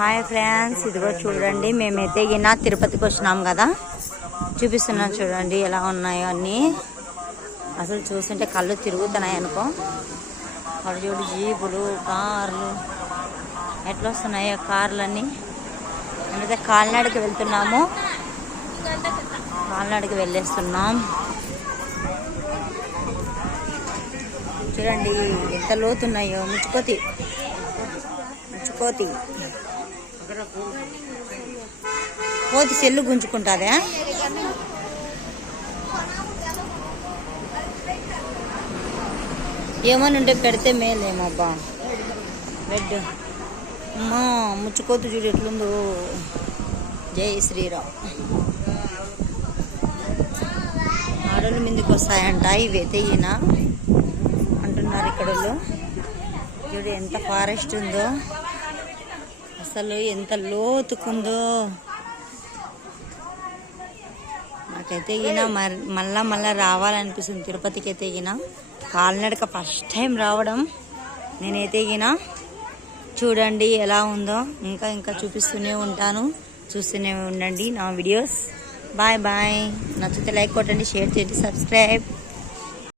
Hi friends, ఇదిగో చూడండి మేమైతే తిరుపతికి వచ్చినాం కదా, చూపిస్తున్నాం చూడండి ఎలా ఉన్నాయో అన్నీ. అసలు చూస్తుంటే కళ్ళు తిరుగుతున్నాయి అనుకో. అక్కడ చూడు జీపులు, కార్లు ఎట్లా వస్తున్నాయో కార్లన్నీ. మేమైతే కాలినాడకి వెళ్తున్నాము, కాలినాడకి వెళ్ళేస్తున్నాం. చూడండి ఎంత లోతున్నాయో. ముచ్చుకోతి కోతి సెల్లు గుంజుకుంటుందా? ఏమని ఉంటే పెడితే మేలేమబ్బా. బెడ్ అమ్మా, ముచ్చుకోతు చూడు ఎట్లుందో. జై శ్రీరామ్. ఆడల మీదకి వస్తాయంట ఇవైతే అంటున్నారు ఇక్కడ. చూడు ఎంత ఫారెస్ట్ ఉందో, అసలు ఎంత లోతుకుందో. నాకైతే మళ్ళా రావాలనిపిస్తుంది తిరుపతికి. అయితే కాలినడక ఫస్ట్ టైం రావడం నేనైతే చూడండి ఎలా ఉందో. ఇంకా చూపిస్తూనే ఉంటాను, చూస్తూనే ఉండండి నా వీడియోస్. Bye bye. నచ్చితే లైక్ కొట్టండి, షేర్ చేయండి, సబ్స్క్రైబ్.